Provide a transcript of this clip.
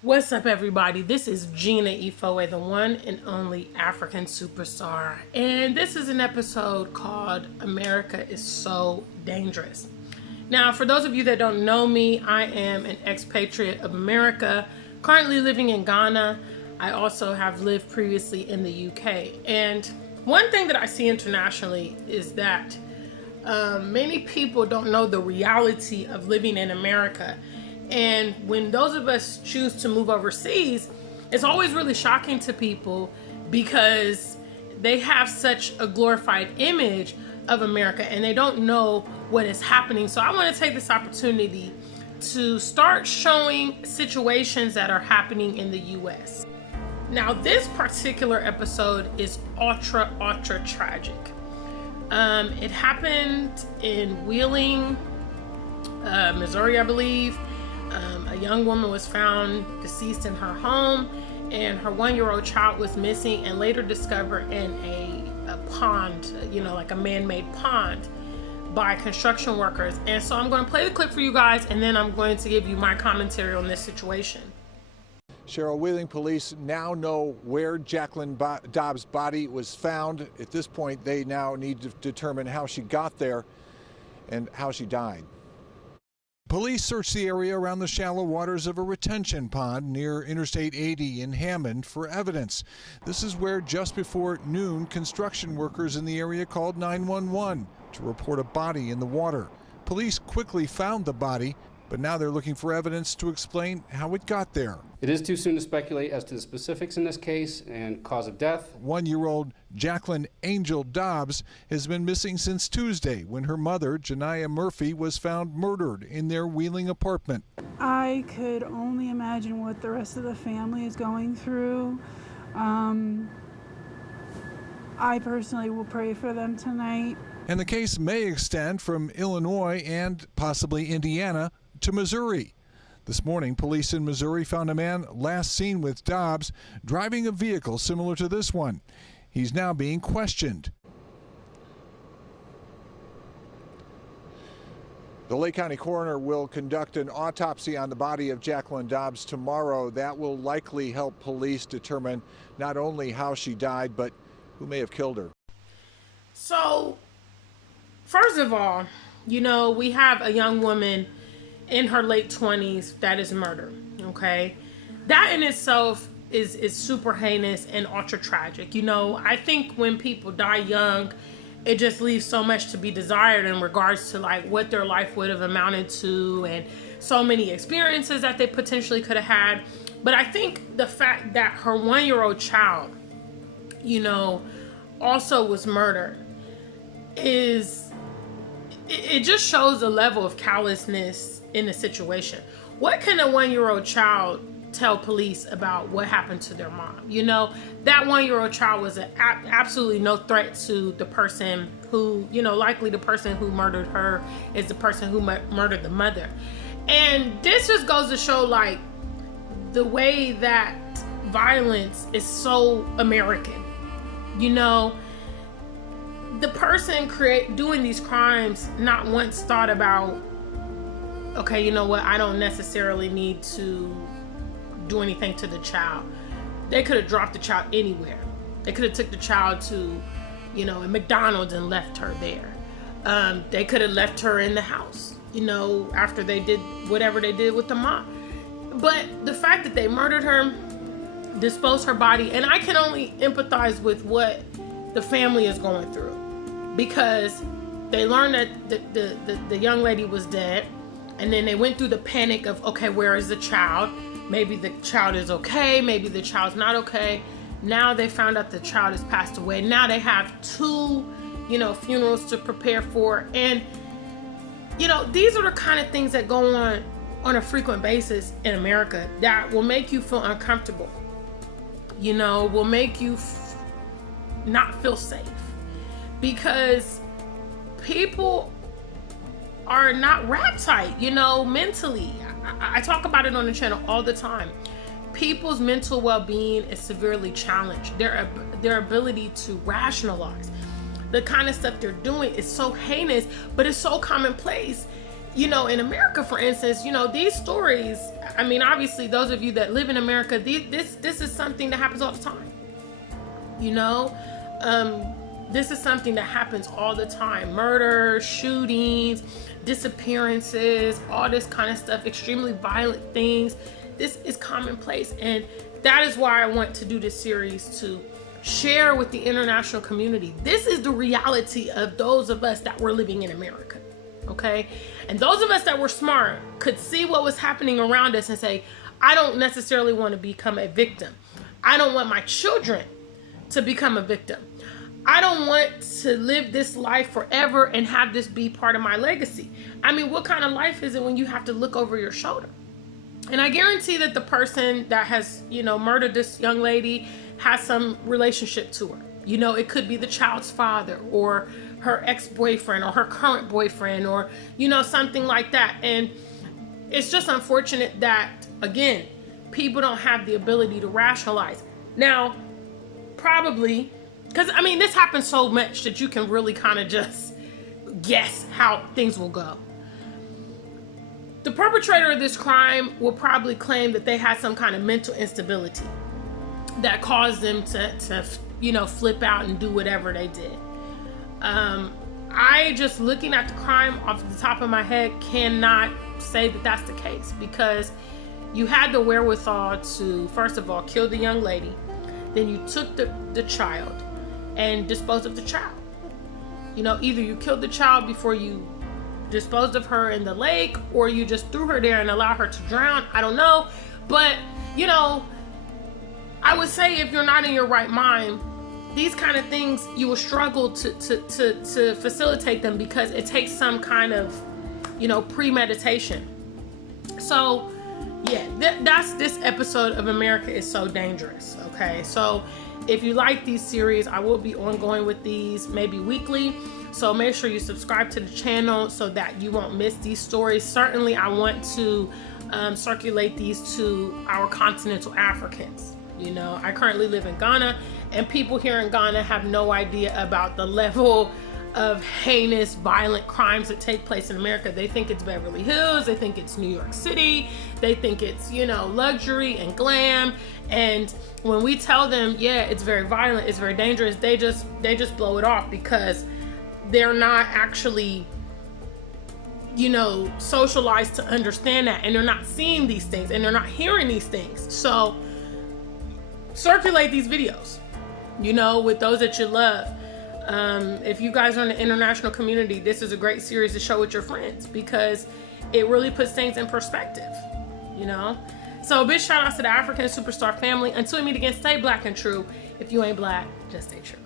What's up, everybody? This is Gina Ifoe, the one and only African superstar. And this is an episode called America is So Dangerous. Now, for those of you that don't know me, I am an expatriate of America, currently living in Ghana. I also have lived previously in the UK. And one thing that I see internationally is that many people don't know the reality of living in America. And when those of us choose to move overseas, it's always really shocking to people because they have such a glorified image of America and they don't know what is happening. So I want to take this opportunity to start showing situations that are happening in the US. Now, this particular episode is ultra tragic. It happened in Wheeling, Missouri, I believe. A young woman was found deceased in her home, and her 1-year-old child was missing and later discovered in a pond, like a man-made pond, by construction workers. And so I'm going to play the clip for you guys, and then I'm going to give you my commentary on this situation. Cheryl, Wheeling police now know where Jacqueline Dobbs' body was found. At this point, they now need to determine how she got there and how she died. Police searched the area around the shallow waters of a retention pond near Interstate 80 in Hammond for evidence. This is where just before noon, construction workers in the area called 911 to report a body in the water. Police quickly found the body, but now they're looking for evidence to explain how it got there. It is too soon to speculate as to the specifics in this case and cause of death. 1-year-old Jacqueline Angel Dobbs has been missing since Tuesday when her mother, Janiyah Murphy, was found murdered in their Wheeling apartment. I could only imagine what the rest of the family is going through. I personally will pray for them tonight. And the case may extend from Illinois and possibly Indiana to Missouri. This morning, police in Missouri found a man last seen with Dobbs driving a vehicle similar to this one. He's now being questioned. The Lake County coroner will conduct an autopsy on the body of Jacqueline Dobbs tomorrow. That will likely help police determine not only how she died, but who may have killed her. So, first of all, we have a young woman in her late 20s that is murdered, okay? That in itself is super heinous and ultra tragic. I think when people die young, it just leaves so much to be desired in regards to like what their life would have amounted to and so many experiences that they potentially could have had. But I think the fact that her 1-year-old child, also was murdered it just shows the level of callousness in the situation. What can a 1-year-old child tell police about what happened to their mom? That 1-year-old child was absolutely no threat to the person who, likely the person who murdered her is the person who murdered the mother. And this just goes to show like the way that violence is so American. The person doing these crimes not once thought about, okay, you know what, I don't necessarily need to do anything to the child. They could have dropped the child anywhere. They could have took the child to, a McDonald's and left her there. They could have left her in the house, after they did whatever they did with the mom. But the fact that they murdered her, disposed her body, and I can only empathize with what the family is going through, because they learned that the young lady was dead, and then they went through the panic of, okay, where is the child? Maybe the child is okay, maybe the child's not okay. Now they found out the child has passed away. Now they have 2, funerals to prepare for. And, these are the kind of things that go on a frequent basis in America that will make you feel uncomfortable, will make you not feel safe, because people are not wrap tight, mentally. I talk about it on the channel all the time. People's mental well-being is severely challenged. Their ability to rationalize the kind of stuff they're doing is so heinous, but it's so commonplace. In America, for instance, these stories, I mean, obviously, those of you that live in America, this is something that happens all the time. You know, this is something that happens all the time. Murder, shootings, disappearances, all this kind of stuff, extremely violent things. This is commonplace. And that is why I want to do this series, to share with the international community. This is the reality of those of us that were living in America. Okay? And those of us that were smart could see what was happening around us and say, I don't necessarily want to become a victim. I don't want my children to become a victim. I don't want to live this life forever and have this be part of my legacy. I mean, what kind of life is it when you have to look over your shoulder? And I guarantee that the person that has, you know, murdered this young lady has some relationship to her. You know, it could be the child's father or her ex-boyfriend or her current boyfriend or, you know, something like that. And it's just unfortunate that, again, people don't have the ability to rationalize. Now, probably, because, I mean, this happens so much that you can really kind of just guess how things will go. The perpetrator of this crime will probably claim that they had some kind of mental instability that caused them to you know, flip out and do whatever they did. I just, looking at the crime off the top of my head, cannot say that that's the case, because you had the wherewithal to, first of all, kill the young lady. Then you took the child and disposed of the child. You know, either you killed the child before you disposed of her in the lake, or you just threw her there and allowed her to drown. I don't know. But, you know, I would say if you're not in your right mind, these kind of things, you will struggle to facilitate them, because it takes some kind of, you know, premeditation. So, yeah, that's this episode of America is So Dangerous. Okay, so if you like these series, I will be ongoing with these, maybe weekly. So make sure you subscribe to the channel so that you won't miss these stories. Certainly, I want to circulate these to our continental Africans. You know, I currently live in Ghana, and people here in Ghana have no idea about the level of heinous, violent crimes that take place in America. They think it's Beverly Hills, they think it's New York City, they think it's, you know, luxury and glam. And when we tell them, yeah, it's very violent, it's very dangerous, they just blow it off, because they're not actually, you know, socialized to understand that, and they're not seeing these things, and they're not hearing these things. So circulate these videos, you know, with those that you love. If you guys are in the international community, this is a great series to show with your friends, because it really puts things in perspective, you know. So big shout out to the African Superstar family. Until we meet again, stay black and true. If you ain't black, just stay true.